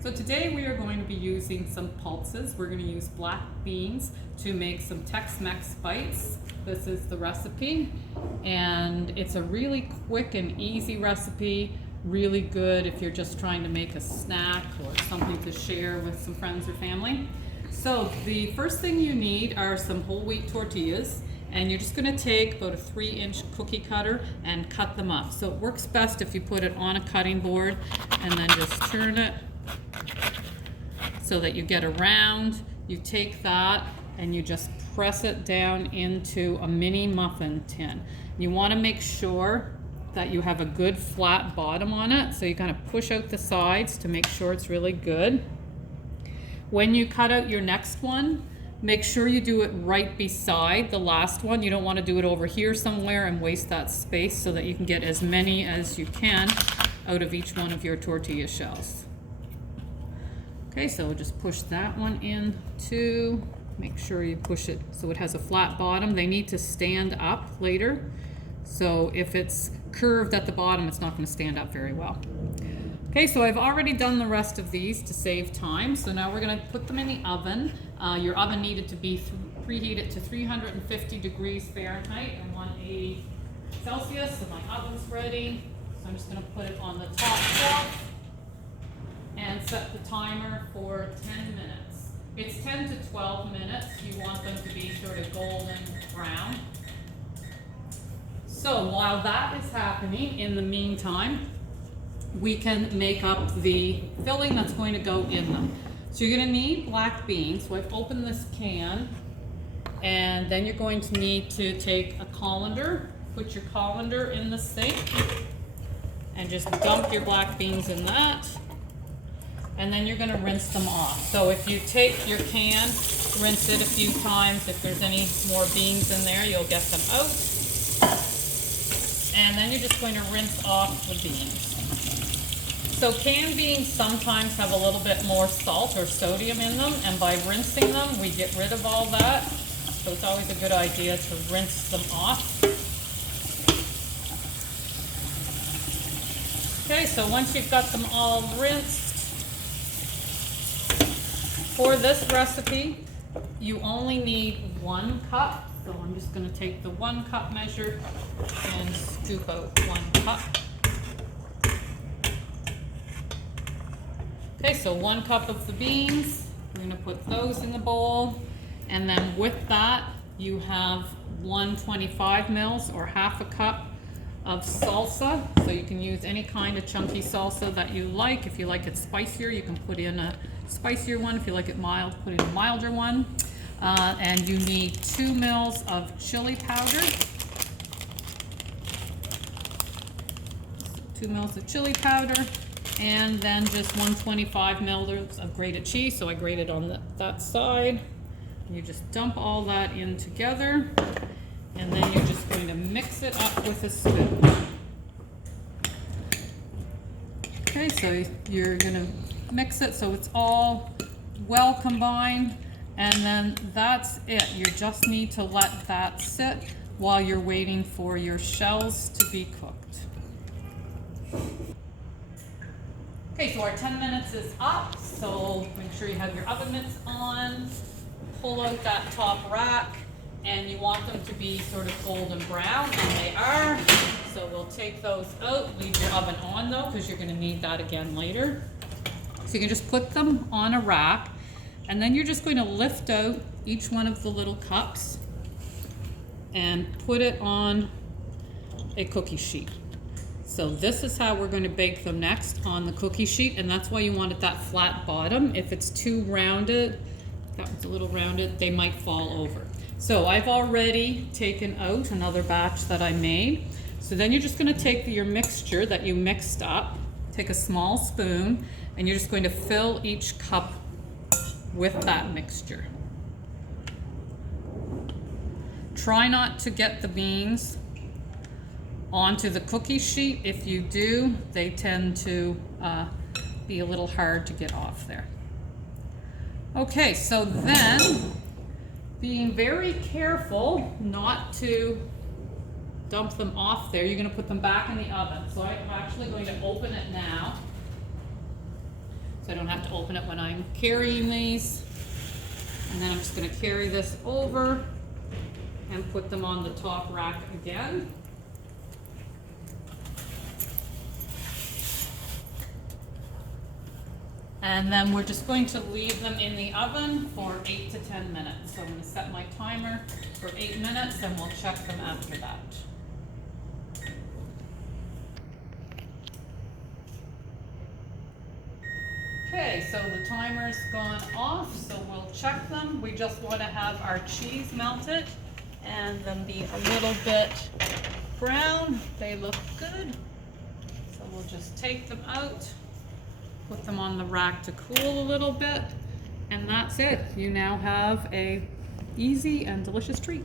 So today we are going to be using some pulses. We're going to use black beans to make some Tex Mex Bites. This is the recipe, and it's a really quick and easy recipe, really good if you're just trying to make a snack or something to share with some friends or family. So the first thing you need are some whole wheat tortillas, and you're just going to take about a 3-inch cookie cutter and cut them up. So it works best if you put it on a cutting board and then just turn it so that you get a round. You take that and you just press it down into a mini muffin tin. You want to make sure that you have a good flat bottom on it, so you kind of push out the sides to make sure it's really good. When you cut out your next one, make sure you do it right beside the last one. You don't want to do it over here somewhere and waste that space, so that you can get as many as you can out of each one of your tortilla shells. Okay, so just push that one in too. Make sure you push it so it has a flat bottom. They need to stand up later. So if it's curved at the bottom, it's not going to stand up very well. Okay, so I've already done the rest of these to save time. So now we're going to put them in the oven. Your oven needed to be preheated to 350 degrees Fahrenheit and 180 Celsius. So my oven's ready. So I'm just going to put it on the top shelf and set the timer for 10 minutes. It's 10 to 12 minutes. You want them to be sort of golden brown. So while that is happening, in the meantime, we can make up the filling that's going to go in them. So you're going to need black beans. So I've opened this can, and then you're going to need to take a colander, put your colander in the sink, and just dump your black beans in that. And then you're going to rinse them off. So if you take your can, rinse it a few times. If there's any more beans in there, you'll get them out. And then you're just going to rinse off the beans. So canned beans sometimes have a little bit more salt or sodium in them, and by rinsing them, we get rid of all that. So it's always a good idea to rinse them off. Okay, so once you've got them all rinsed, for this recipe, you only need 1 cup. So I'm just going to take the 1 cup measure and scoop out 1 cup. Okay, so 1 cup of the beans. We're going to put those in the bowl. And then with that, you have 125 mils or half a cup of salsa. So you can use any kind of chunky salsa that you like. If you like it spicier, you can put in a spicier one. If you like it mild, put in a milder one. And you need 2 mils of chili powder. 2 mils of chili powder. And then just 125 mils of grated cheese. So I grated on that side. You just dump all that in together. And then you're just going to mix it up with a spoon. Okay, so you're going to mix it so it's all well combined, and then that's it. You just need to let that sit while you're waiting for your shells to be cooked. Okay, so our 10 minutes is up, so make sure you have your oven mitts on. Pull out that top rack, and you want them to be sort of golden brown, and they are. So we'll take those out. Leave your oven on though, because you're going to need that again later. So you can just put them on a rack, and then you're just going to lift out each one of the little cups and put it on a cookie sheet. So this is how we're going to bake them next, on the cookie sheet, and that's why you wanted that flat bottom. If it's too rounded, that one's a little rounded, they might fall over. So I've already taken out another batch that I made. So then you're just going to take your mixture that you mixed up, take a small spoon, and you're just going to fill each cup with that mixture. Try not to get the beans onto the cookie sheet. If you do, they tend to be a little hard to get off there. Okay, so then, being very careful not to dump them off there, you're going to put them back in the oven. So I'm actually going to open it now. so I don't have to open it when I'm carrying these. And then I'm just gonna carry this over and put them on the top rack again. And then we're just going to leave them in the oven for 8 to 10 minutes. So I'm gonna set my timer for 8 minutes and we'll check them after that. Okay, so the timer's gone off, so we'll check them. We just want to have our cheese melted and them be a little bit brown. They look good. So we'll just take them out, put them on the rack to cool a little bit, and that's it. You now have a easy and delicious treat.